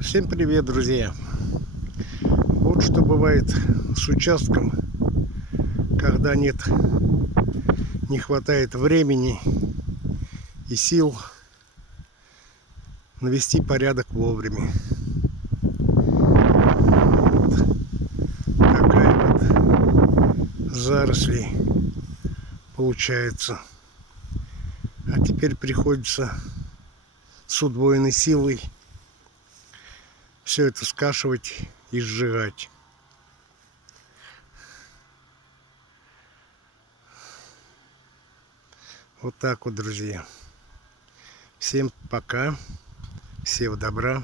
Всем привет, друзья! Вот что бывает с участком, когда не хватает времени и сил навести порядок вовремя. Вот такая вот заросли получается. А теперь приходится с удвоенной силой все это скашивать и сжигать. Вот так вот, друзья. Всем пока, всем добра.